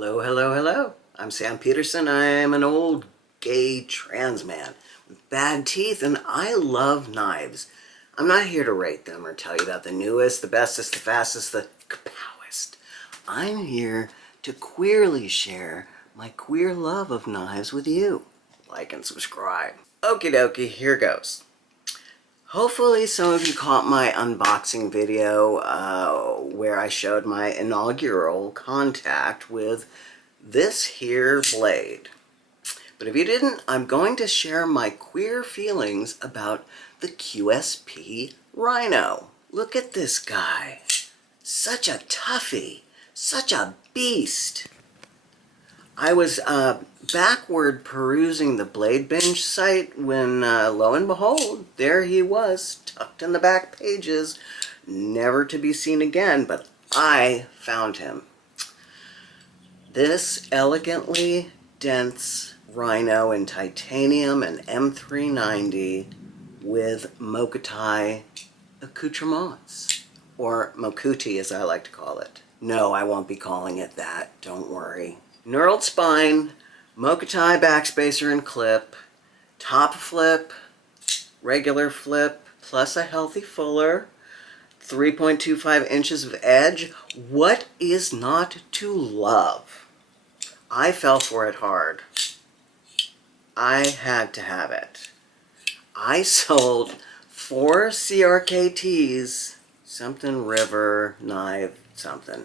Hello, hello, hello. I'm Sam Peterson. I am an old gay trans man with bad teeth, and I love knives. I'm not here to rate them or tell you about the newest, the bestest, the fastest, the kapowest. I'm here to queerly share my queer love of knives with you. Like and subscribe. Okie dokie, here goes. Hopefully some of you caught my unboxing video where I showed my inaugural contact with this here blade. But if you didn't, I'm going to share my queer feelings about the QSP Rhino. Look at this guy. Such a toughie. Such a beast. I was backward perusing the Blade Binge site when, lo and behold, there he was, tucked in the back pages, never to be seen again, but I found him. This elegantly dense Rhino in titanium and M390 with Mokuti accoutrements, or Mokuti as I like to call it. No, I won't be calling it that, don't worry. Knurled spine, Mokuti backspacer and clip, top flip, regular flip, plus a healthy fuller, 3.25 inches of edge. What is not to love? I fell for it hard. I had to have it. I sold 4 CRKTs, something river, knife, something,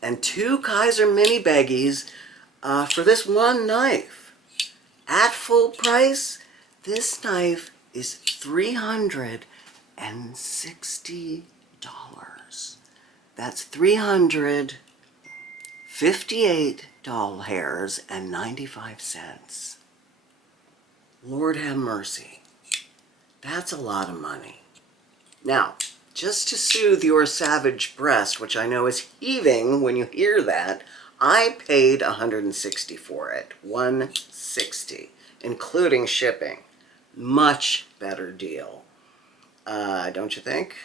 and 2 Kaiser mini baggies for this one knife. At full price, this knife is $360. That's $358.95. Lord have mercy. That's a lot of money. Now, just to soothe your savage breast, which I know is heaving when you hear that, I paid $160 for it. $160, including shipping. Much better deal. Don't you think?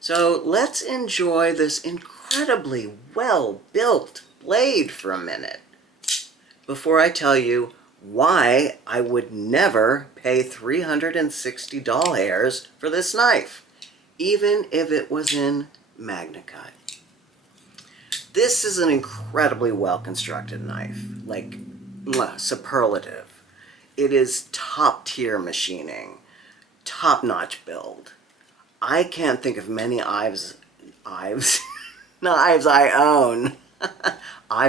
So let's enjoy this incredibly well-built blade for a minute before I tell you why I would never pay $360 for this knife, even if it was in Magna-Cut. This is an incredibly well-constructed knife, like superlative. It is top-tier machining, top-notch build. I can't think of many knives I own, knives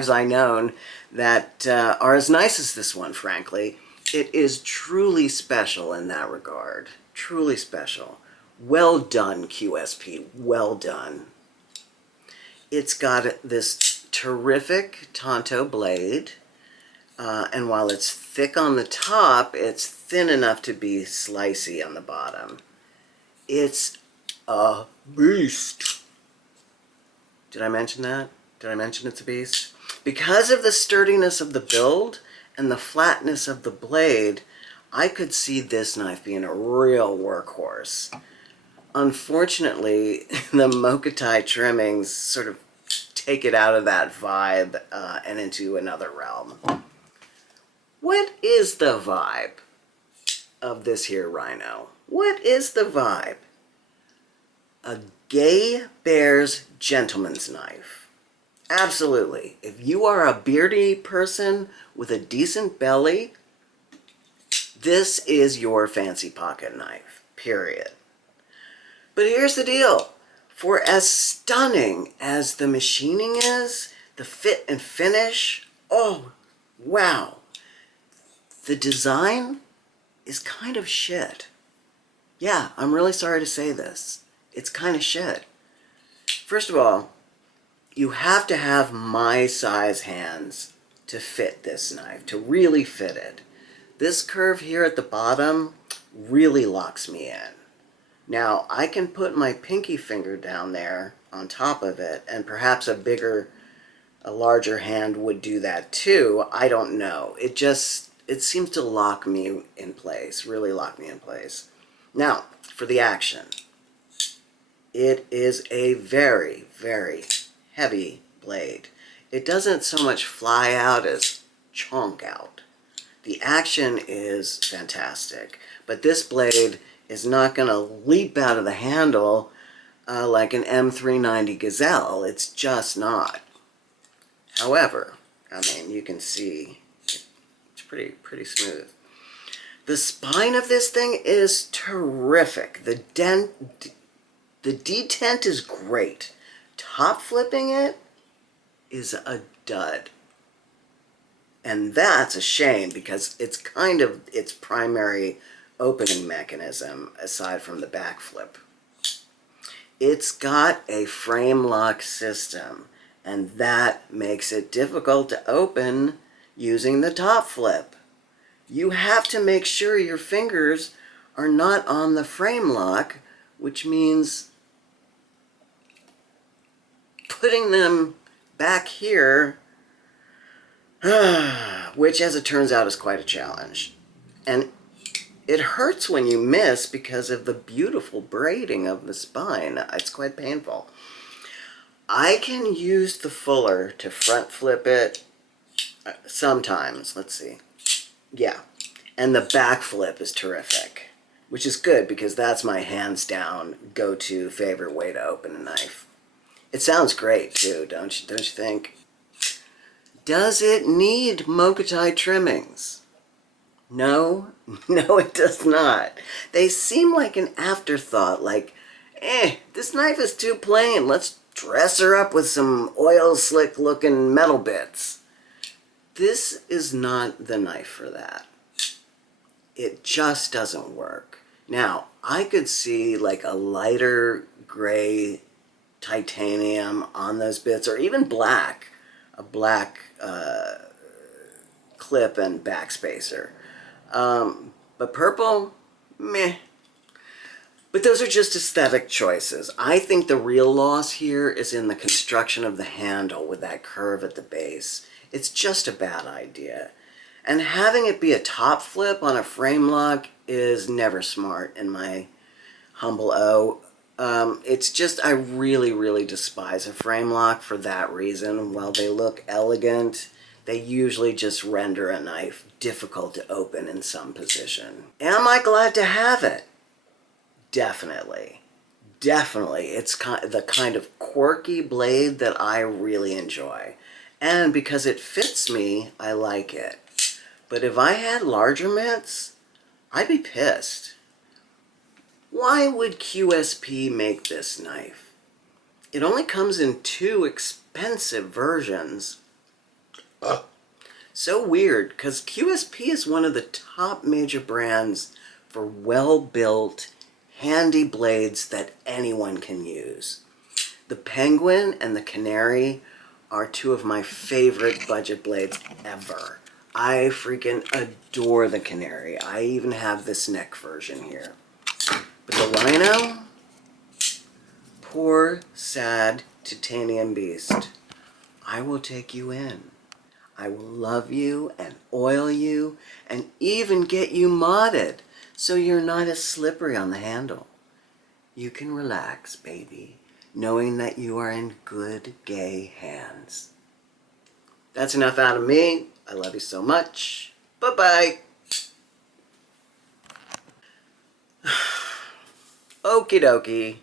I known, that are as nice as this one, frankly. It is truly special in that regard. Truly special. Well done, QSP. Well done. It's got this terrific Tonto blade, and while it's thick on the top, it's thin enough to be slicey on the bottom. It's a beast. Did I mention that? Did I mention it's a beast? Because of the sturdiness of the build and the flatness of the blade, I could see this knife being a real workhorse. Unfortunately, the Mokuti trimmings sort of take it out of that vibe and into another realm. What is the vibe of this here Rhino? What is the vibe? A gay bear's gentleman's knife. Absolutely. If you are a beardy person with a decent belly, this is your fancy pocket knife, period. But here's the deal. For as stunning as the machining is, the fit and finish, oh, wow. The design is kind of shit. Yeah, I'm really sorry to say this. It's kind of shit. First of all, you have to have my size hands to fit this knife, to really fit it. This curve here at the bottom really locks me in. Now, I can put my pinky finger down there on top of it, and perhaps a larger hand would do that too. I don't know. It seems to lock me in place, really lock me in place. Now, for the action. It is a very, very heavy blade. it doesn't so much fly out as chonk out. The action is fantastic, but this blade is not going to leap out of the handle like an M390 Gazelle. It's just not. However, I mean, you can see it's pretty smooth. The spine of this thing is terrific. The detent is great. Top flipping it is a dud. And that's a shame because it's kind of its primary opening mechanism aside from the backflip. It's got a frame lock system, and that makes it difficult to open using the top flip. You have to make sure your fingers are not on the frame lock, which means putting them back here, which as it turns out is quite a challenge. And it hurts when you miss because of the beautiful braiding of the spine. It's quite painful. I can use the fuller to front flip it sometimes. Let's see. Yeah. And the back flip is terrific, which is good because that's my hands down go-to favorite way to open a knife. It sounds great too, don't you think? Does it need Mokutai trimmings? No, no it does not. They seem like an afterthought, like, this knife is too plain, let's dress her up with some oil slick looking metal bits. This is not the knife for that. It just doesn't work. Now, I could see like a lighter gray titanium on those bits, or even black, a black clip and backspacer. But purple, meh. But those are just aesthetic choices. I think the real loss here is in the construction of the handle with that curve at the base. It's just a bad idea. And having it be a top flip on a frame lock is never smart in my humble O. It's just, I really despise a frame lock for that reason. While they look elegant, they usually just render a knife difficult to open in some position. Am I glad to have it? Definitely. Definitely. It's the kind of quirky blade that I really enjoy. And because it fits me, I like it. But if I had larger mitts, I'd be pissed. Why would QSP make this knife? It only comes in 2 expensive versions. So weird, because QSP is one of the top major brands for well-built, handy blades that anyone can use. The Penguin and the Canary are 2 of my favorite budget blades ever. I freaking adore the Canary. I even have this neck version here. But the Rhino? Poor, sad, titanium beast. I will take you in. I will love you and oil you and even get you modded so you're not as slippery on the handle. You can relax, baby, knowing that you are in good gay hands. That's enough out of me. I love you so much. Bye-bye. Okie dokie.